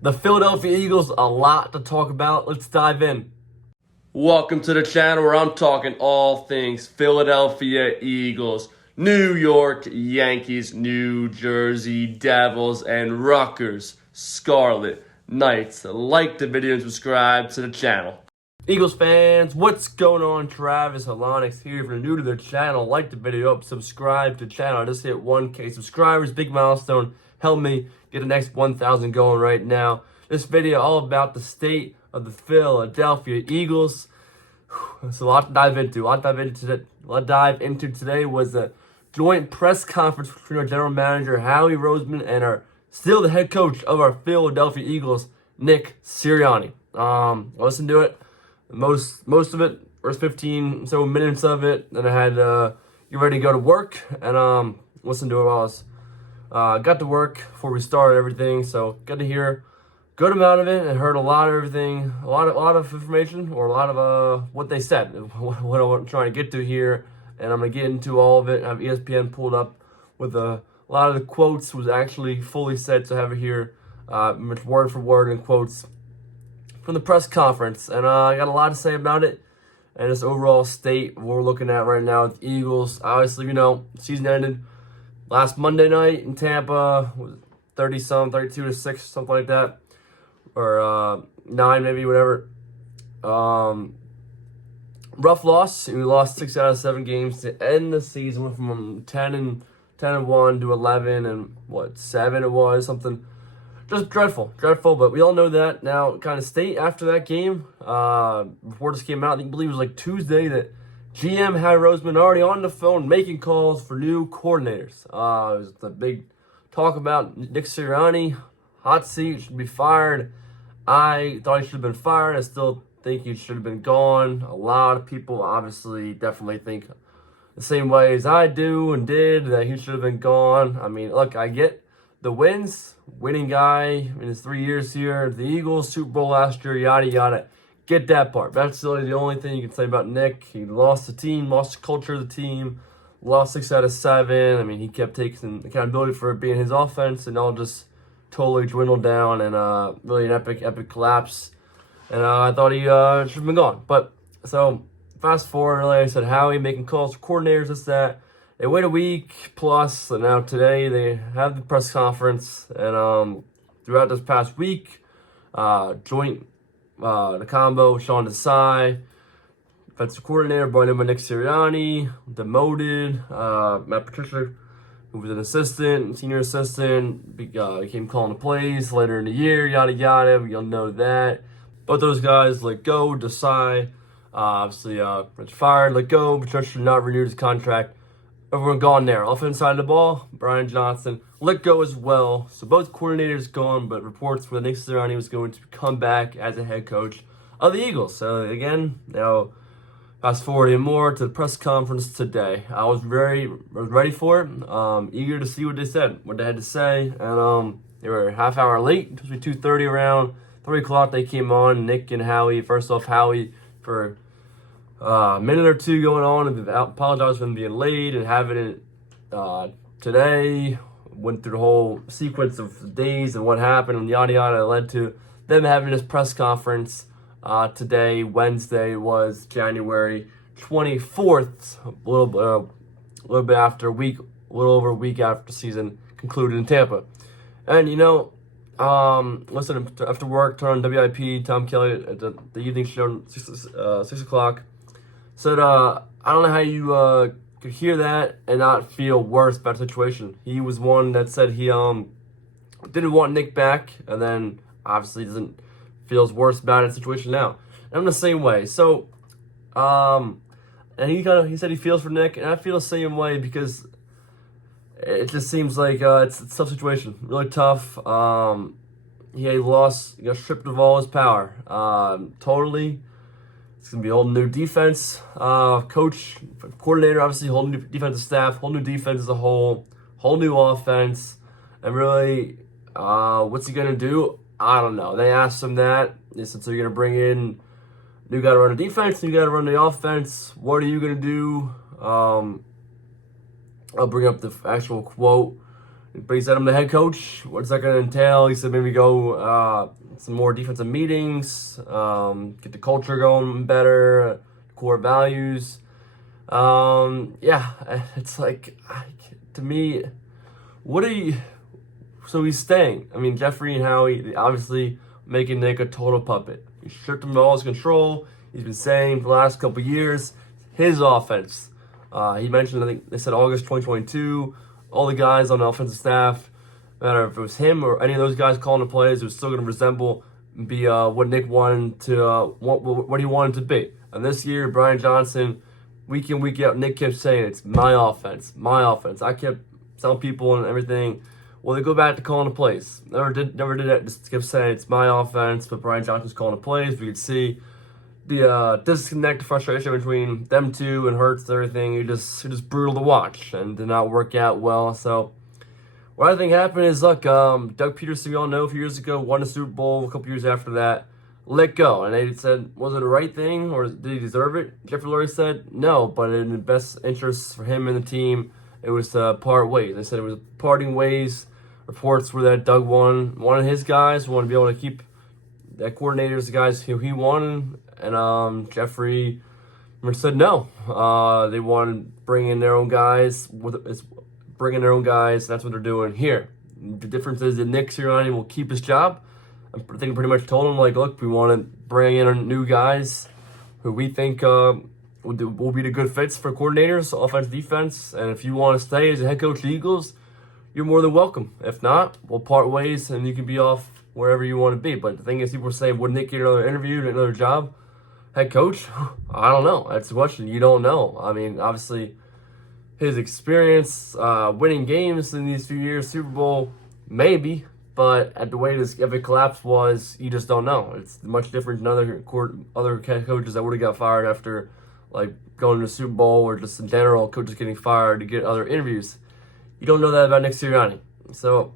The Philadelphia Eagles, a lot to talk about. Let's dive in. Welcome to the channel where I'm talking all things Philadelphia Eagles, New York Yankees, New Jersey Devils, and Rutgers Scarlet Knights. Like the video and subscribe to the channel. Eagles fans, what's going on? Travis Halonix here. If you're new to the channel, like the video up, subscribe to the channel. I just hit 1K subscribers, big milestone. Help me get the next 1,000 going right now. This video all about the state of the Philadelphia Eagles. It's a lot to dive into. A lot to dive into today was a joint press conference between our general manager Howie Roseman and still the head coach of our Philadelphia Eagles, Nick Sirianni. Listen to it. Most of it, first 15 so minutes of it. Then I had get ready to go to work and listen to it while I was got to work before we started everything. So got to hear a good amount of it and heard a lot of everything, a lot of information, or a lot of what they said. What I'm trying to get to here, and I'm gonna get into all of it. I have ESPN pulled up with a lot of the quotes was actually fully said, so I have it here, word for word in quotes from the press conference, and I got a lot to say about it and this overall state we're looking at right now with the Eagles. Obviously, season ended last Monday night in Tampa, was 32-6, something like that, or 9 maybe, whatever. Rough loss. We lost 6 out of 7 games to end the season. Went from 10-1 to 11 and 7 it was, something just dreadful. But we all know that now. Kind of state after that game, before this came out, I believe it was like Tuesday, that GM Howie Roseman already on the phone making calls for new coordinators. It was a big talk about Nick Sirianni, hot seat, should be fired. I thought he should have been fired. I still think he should have been gone. A lot of people obviously definitely think the same way as I do and did, that he should have been gone. I mean, look, I get the winning guy in his 3 years here, the Eagles, Super Bowl last year, yada, yada. Get that part. That's really the only thing you can say about Nick. He lost the team, lost the culture of the team, lost 6 out of 7. I mean, he kept taking accountability for it being his offense, and all just totally dwindled down, and really an epic collapse. And I thought he should have been gone. But so fast forward, really, I said Howie making calls for coordinators, this, that. They wait a week plus, and now today they have the press conference. And throughout this past week, the combo, Sean Desai, defensive coordinator, brought in by Nick Sirianni, demoted. Matt Patricia, who was an assistant, senior assistant, became calling the plays later in the year, yada, yada. We all know that. Both those guys let go. Desai, obviously, Rich fired, let go. Patricia not renewed his contract. Everyone gone there. Offensive side of the ball, Brian Johnson let go as well. So both coordinators gone, but reports were Nick Sirianni was going to come back as a head coach of the Eagles. So again, now fast forwarding more to the press conference today. I was ready for it. Eager to see what they said, what they had to say. And they were a half hour late. It was 2:30, around 3 o'clock they came on. Nick and Howie. First off, Howie for a minute or two going on, and apologize for them being late and having it today. Went through the whole sequence of days and what happened and yada yada, led to them having this press conference today. Wednesday was January 24th, a little bit after a little over a week after the season concluded in Tampa. And listen, after work, turn on WIP, Tom Kelly at the evening show, 6 o'clock. Said, I don't know how you could hear that and not feel worse about the situation. He was one that said he didn't want Nick back, and then obviously doesn't feels worse about the situation now. And I'm the same way. So, and he said he feels for Nick, and I feel the same way because it just seems like it's a tough situation, really tough. He got stripped of all his power, totally. It's going to be a whole new defense, coach, coordinator, obviously, whole new defensive staff, whole new defense as a whole new offense. And really, what's he going to do? I don't know. They asked him that. They said, so you're going to bring in new guy to run the defense, new guy to run the offense. What are you going to do? I'll bring up the actual quote. But he said, I'm the head coach. What's that going to entail? He said maybe go some more defensive meetings, get the culture going better, core values. Yeah, it's like, to me, what are you... So he's staying. I mean, Jeffrey and Howie, obviously making Nick a total puppet. He stripped him of all his control. He's been saying for the last couple of years, his offense. He mentioned, I think they said August 2022, all the guys on the offensive staff, no matter if it was him or any of those guys calling the plays, it was still going to resemble be what Nick wanted to, what he wanted to be. And this year, Brian Johnson, week in, week out, Nick kept saying, it's my offense, my offense. I kept telling people and everything, well, they go back to calling the plays. Never did that. Just kept saying it's my offense, but Brian Johnson's calling the plays. We could see the disconnect, frustration between them two and Hurts and everything. It just brutal to watch and did not work out well. So what I think happened is, look, Doug Peterson, we all know, a few years ago, won a Super Bowl. A couple years after that, let go. And they said, was it the right thing or did he deserve it? Jeffrey Lurie said no, but in the best interest for him and the team, it was to part ways. They said it was parting ways. Reports were that Doug wanted his guys, wanted to be able to keep that coordinators, the guys who he wanted, and Jeffrey said no. They wanted to bring in their own guys. Bringing their own guys. That's what they're doing here. The difference is that Nick Sirianni will keep his job. I think pretty much told him, like, look, we want to bring in new guys who we think will be the good fits for coordinators, offense, defense. And if you want to stay as a head coach of the Eagles, you're more than welcome. If not, we'll part ways and you can be off wherever you want to be. But the thing is, people are saying, would Nick get another interview, another job? Head coach? I don't know. That's the question. You don't know. I mean, obviously, his experience winning games in these few years, Super Bowl, maybe. But at the way this epic collapse was, you just don't know. It's much different than other head coaches that would have got fired after, like, going to the Super Bowl or just in general, coaches getting fired to get other interviews. You don't know that about Nick Sirianni. So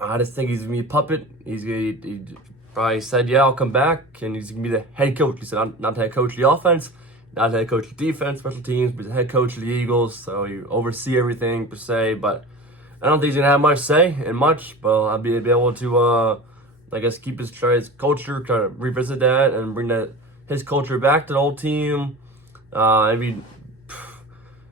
I just think he's going to be a puppet. He probably said, yeah, I'll come back, and he's going to be the head coach. He said, I'm not the head coach of the offense, not the head coach of defense, special teams, but the head coach of the Eagles. So you oversee everything, per se. But I don't think he's going to have much say in much, but I'll be able to, I guess, keep his culture, try to revisit that and bring his culture back to the whole team. Maybe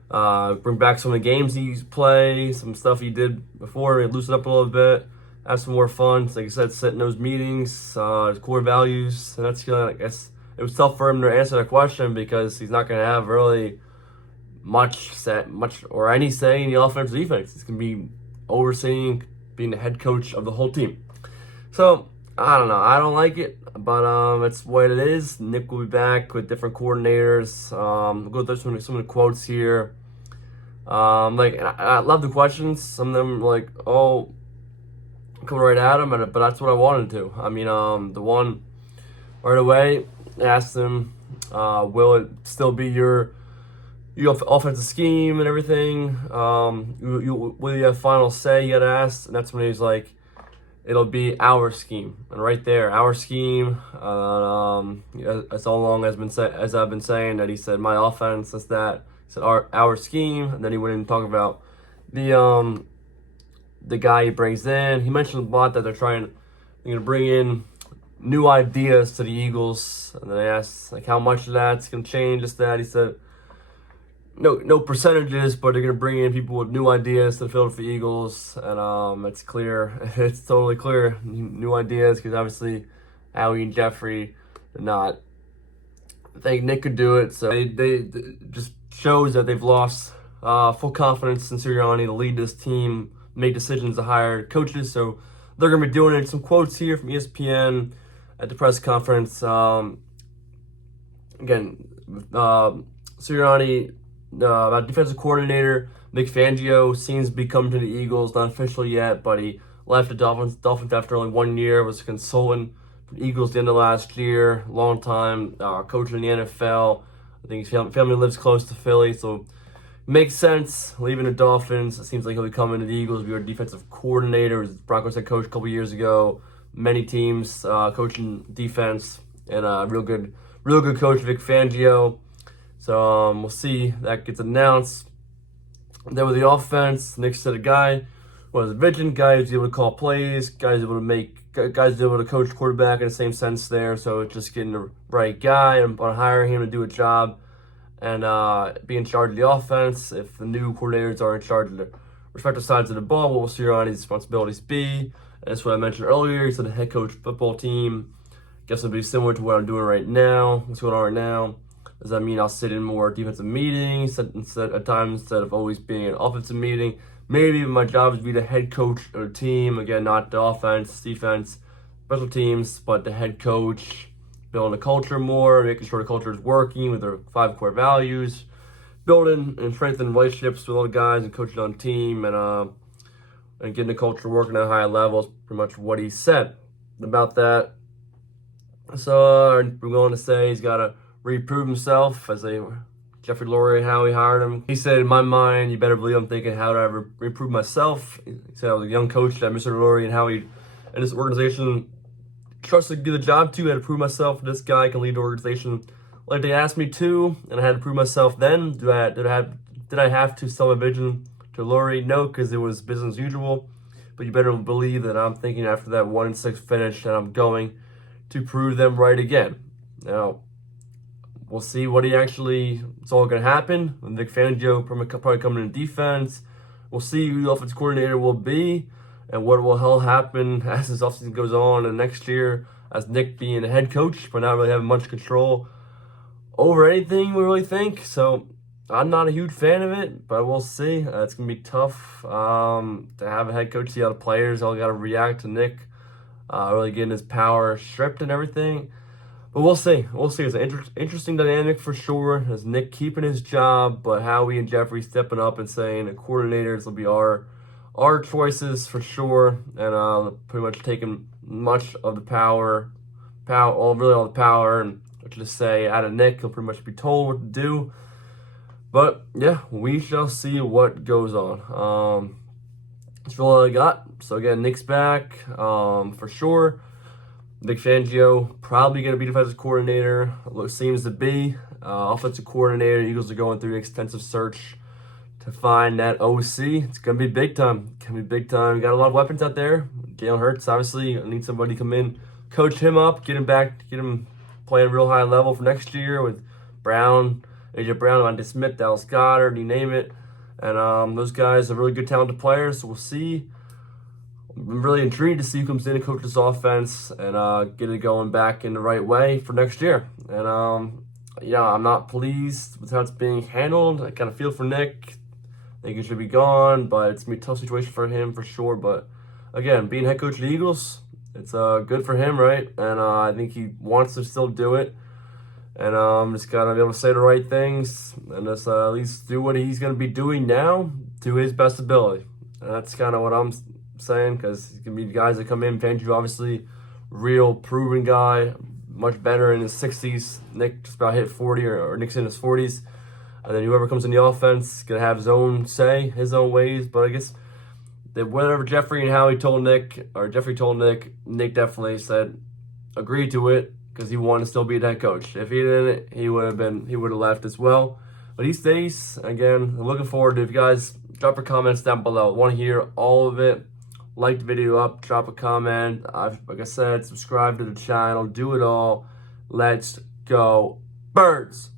bring back some of the games he play, some stuff he did before, loosen up a little bit, have some more fun. Like I said, sit in those meetings, his core values, and that's, I guess, it was tough for him to answer that question because he's not going to have really much or any say in the offense or defense. He's going to be overseeing, being the head coach of the whole team. So I don't know. I don't like it, but it's what it is. Nick will be back with different coordinators. We'll go through some of the quotes here. I love the questions. Some of them like, oh, coming right at him, but that's what I wanted to. I mean, the one right away asked him, will it still be your offensive scheme and everything? Will you have final say? You got asked, and that's when he was like, it'll be our scheme. And right there, our scheme. As all along as I've been saying that he said my offense. That's that. He said our scheme, and then he went in and talked about the guy he brings in. He mentioned a lot that they're going to bring in new ideas to the Eagles. And then I asked like how much of that's going to change. Just that he said. No percentages, but they're going to bring in people with new ideas to the Philadelphia Eagles, and it's clear. It's totally clear. New ideas, because obviously Howie and Jeffrey did not think Nick could do it, so they just shows that they've lost full confidence in Sirianni to lead this team, make decisions to hire coaches, so they're going to be doing it. Some quotes here from ESPN at the press conference. Again, Sirianni, about defensive coordinator Vic Fangio seems to be coming to the Eagles. Not official yet, but he left the Dolphins after only 1 year. Was a consultant for the Eagles at the end of last year. Long time coaching in the NFL. I think his family lives close to Philly, so makes sense leaving the Dolphins. It seems like he'll be coming to the Eagles. We were a defensive coordinator. He was Broncos head coach a couple years ago. Many teams coaching defense, and real good coach Vic Fangio. So we'll see that gets announced. Then with the offense, Nick said a guy what is a vision, guy who's able to call plays, guys able to coach quarterback in the same sense there. So it's just getting the right guy and hiring him to do a job and be in charge of the offense. If the new coordinators are in charge of the respective sides of the ball, what will Sirianni's responsibilities be? And that's what I mentioned earlier. He's the head coach football team. Guess it'll be similar to what I'm doing right now. What's going on right now? Does that mean I'll sit in more defensive meetings instead of always being an offensive meeting? Maybe my job is to be the head coach of the team. Again, not the offense, defense, special teams, but the head coach, building the culture more, making sure the culture is working with their 5 core values, building and strengthening relationships with all the guys and coaching on the team, and getting the culture working at a high level is pretty much what he said about that. So we're going to say he's got to reprove himself as Jeffrey Lurie and Howie hired him. He said, in my mind, you better believe I'm thinking, how do I ever reprove myself? He said, I was a young coach that Mr. Lurie and Howie and this organization trusted to do the job to. I had to prove myself. This guy can lead the organization like they asked me to, and I had to prove myself then. Did I have to sell my vision to Lurie? No, because it was business as usual. But you better believe that I'm thinking after that 1-6 finish that I'm going to prove them right again. Now, we'll see what it's all going to happen. Nick Fangio probably coming in defense. We'll see who the offensive coordinator will be and what will happen as this offseason goes on. And next year, as Nick being the head coach, but not really having much control over anything, we really think. So I'm not a huge fan of it, but we'll see. It's going to be tough to have a head coach, see how the players all got to react to Nick, really getting his power stripped and everything. But we'll see. It's an interesting dynamic for sure. As Nick keeping his job, but Howie and Jeffrey stepping up and saying the coordinators will be our choices for sure, and pretty much taking much of the power, all the power, and just say out of Nick, he'll pretty much be told what to do. But yeah, we shall see what goes on. That's all I got. So again, Nick's back for sure. Nick Fangio probably going to be defensive coordinator. Seems to be offensive coordinator. Eagles are going through an extensive search to find that OC. It's going to be big time. Got a lot of weapons out there. Jalen Hurts, obviously, need somebody to come in, coach him up, get him playing real high level for next year with Brown, AJ Brown, Devontae Smith, Dallas Goedert, you name it. And those guys are really good, talented players. So we'll see. I'm really intrigued to see who comes in and coaches offense and get it going back in the right way for next year. And I'm not pleased with how it's being handled. I kind of feel for Nick. I think he should be gone, but it's going to be a tough situation for him for sure. But again, being head coach of the Eagles, it's good for him, right? And I think he wants to still do it. And just got to be able to say the right things and just at least do what he's going to be doing now to his best ability. And that's kind of what I'm saying, because it's going to be guys that come in. Fangio, obviously, real proven guy, much better in his 60s. Nick just about hit 40, or Nick's in his 40s. And then whoever comes in the offense is going to have his own say, his own ways. But I guess that whatever Jeffrey and Howie told Nick, or Jeffrey told Nick, Nick definitely said, agreed to it, because he wanted to still be that coach. If he didn't, he would have left as well. But he stays. Again, I'm looking forward to it. If you guys drop your comments down below. I want to hear all of it. Like the video up, drop a comment. Like I said, subscribe to the channel. Do it all. Let's go Birds!